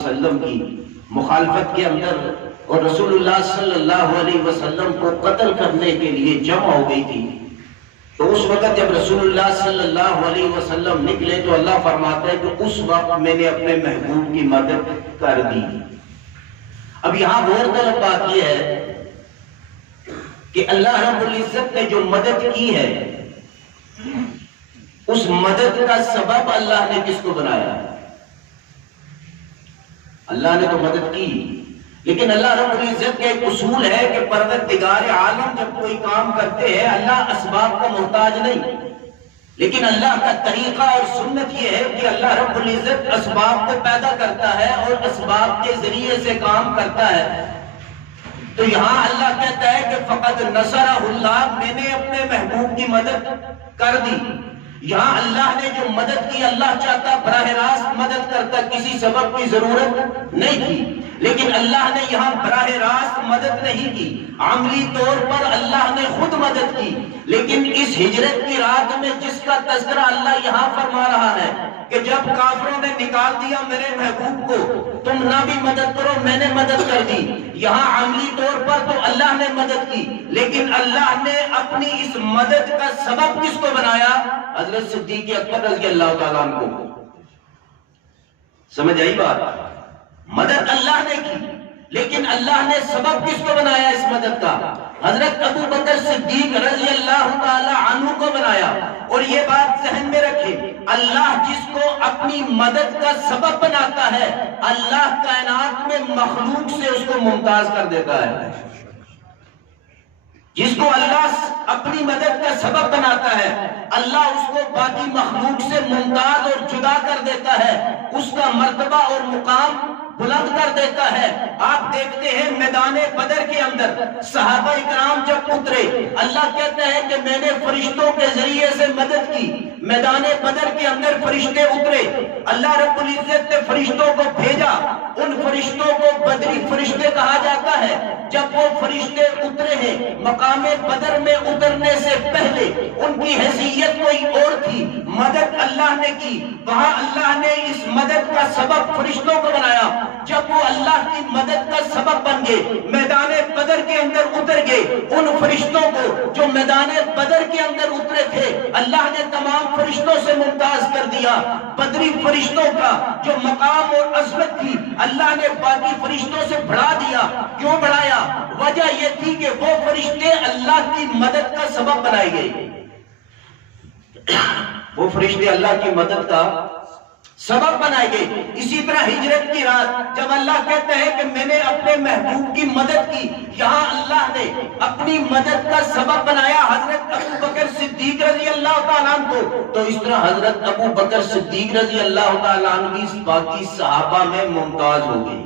وسلم کی مخالفت کے اندر اور رسول اللہ صلی اللہ علیہ وسلم کو قتل کرنے کے لیے جمع ہو گئی تھی، تو اس وقت جب رسول اللہ صلی اللہ علیہ وسلم نکلے تو اللہ فرماتا ہے کہ اس وقت میں نے اپنے محبوب کی مدد کر دی۔ اب یہاں غور طلب بات یہ ہے کہ اللہ رب العزت نے جو مدد کی ہے اس مدد کا سبب اللہ نے کس کو بنایا؟ اللہ نے تو مدد کی، لیکن اللہ رب العزت کا ایک اصول ہے کہ پروردگار عالم جب کوئی کام کرتے ہیں اللہ اسباب کا محتاج نہیں، لیکن اللہ کا طریقہ اور سنت یہ ہے کہ اللہ رب العزت اسباب کو پیدا کرتا ہے اور اسباب کے ذریعے سے کام کرتا ہے۔ تو یہاں اللہ کہتا ہے کہ فقط نصرہ اللہ، میں نے اپنے محبوب کی مدد کر دی۔ یہاں اللہ نے جو مدد کی، اللہ چاہتا براہ راست مدد کرتا، کسی سبب کی ضرورت نہیں تھی، لیکن اللہ نے یہاں براہ راست مدد نہیں کی، عملی طور پر اللہ نے خود مدد کی۔ لیکن اس ہجرت کی رات میں جس کا تذکرہ اللہ یہاں فرما رہا ہے کہ جب کافروں نے نکال دیا میرے محبوب کو، تم نہ بھی مدد کرو، میں نے مدد کر دی۔ یہاں عملی طور پر تو اللہ نے مدد کی، لیکن اللہ نے اپنی اس مدد کا سبب کس کو بنایا؟ حضرت صدیق اکبر رضی اللہ تعالیٰ عنہ کو۔ سمجھ آئی بات؟ مدد اللہ نے کی، لیکن اللہ نے سبب کس کو بنایا اس مدد کا؟ حضرت ابو بکر صدیق رضی اللہ تعالی عنہ کو بنایا۔ اور یہ بات ذہن میں رکھیں، اللہ جس کو اپنی مدد کا سبب بناتا ہے، اللہ کائنات میں مخلوق سے اس کو ممتاز کر دیتا ہے۔ جس کو اللہ اپنی مدد کا سبب بناتا ہے، اللہ اس کو باقی مخلوق سے ممتاز اور جدا کر دیتا ہے، اس کا مرتبہ اور مقام بلند کر دیتا ہے۔ آپ دیکھتے ہیں میدان بدر کے اندر صحابہ اکرام جب اترے، اللہ کہتا ہے کہ میں نے فرشتوں کے ذریعے سے مدد کی۔ میدان بدر کے اندر فرشتے اترے، اللہ رب العزت نے فرشتوں کو بھیجا، ان فرشتوں کو بدری فرشتے کہا جاتا ہے۔ جب وہ فرشتے اترے ہیں، مقام بدر میں اترنے سے پہلے ان کی حیثیت کوئی اور تھی، مدد اللہ نے کی، وہاں اللہ نے اس مدد کا سبب فرشتوں کو بنایا۔ جب وہ اللہ کی مدد کا سبب بن گئے، میدان بدر کے اندر اتر گئے، ان فرشتوں کو جو میدان بدر کے اندر اترے تھے اللہ نے تمام فرشتوں سے ممتاز کر دیا۔ بدری فرشتوں کا جو مقام اور عظمت تھی اللہ نے باقی فرشتوں سے بڑھا دیا۔ کیوں بڑھایا؟ وجہ یہ تھی کہ وہ فرشتے اللہ کی مدد کا سبب بنائے گئے، وہ فرشتے اللہ کی مدد کا سبب بنائے گئے۔ اسی طرح ہجرت کی رات جب اللہ کہتا ہے کہ میں نے اپنے محبوب کی مدد کی، یہاں اللہ نے اپنی مدد کا سبب بنایا حضرت ابو بکر صدیق رضی اللہ تعالیٰ عنہ کو، تو اس طرح حضرت ابو بکر صدیق رضی اللہ تعالیٰ عنہ کی باقی صحابہ میں ممتاز ہو گئی۔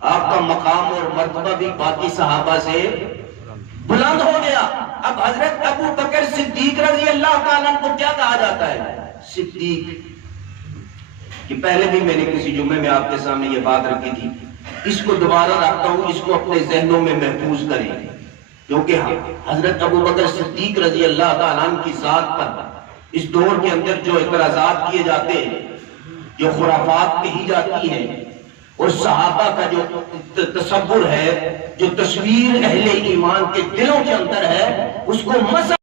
آپ کا مقام اور مرتبہ بھی باقی صحابہ سے بلند ہو گیا۔ اب حضرت ابو بکر صدیق رضی اللہ تعالیٰ عنہ کو کیا کہا جاتا ہے؟ صدیق۔ کہ پہلے بھی میں نے کسی جمعے میں آپ کے سامنے یہ بات رکھی تھی، اس کو دوبارہ رکھتا ہوں، اس کو اپنے ذہنوں میں محفوظ کریں، کیونکہ حضرت ابو بکر صدیق رضی اللہ تعالیٰ عنہ کی ذات پر اس دور کے اندر جو اعتراضات کیے جاتے ہیں، جو خرافات کہی جاتی ہیں، اور صحابہ کا جو تصور ہے، جو تصویر اہل ایمان کے دلوں کے اندر ہے، اس کو مسئلہ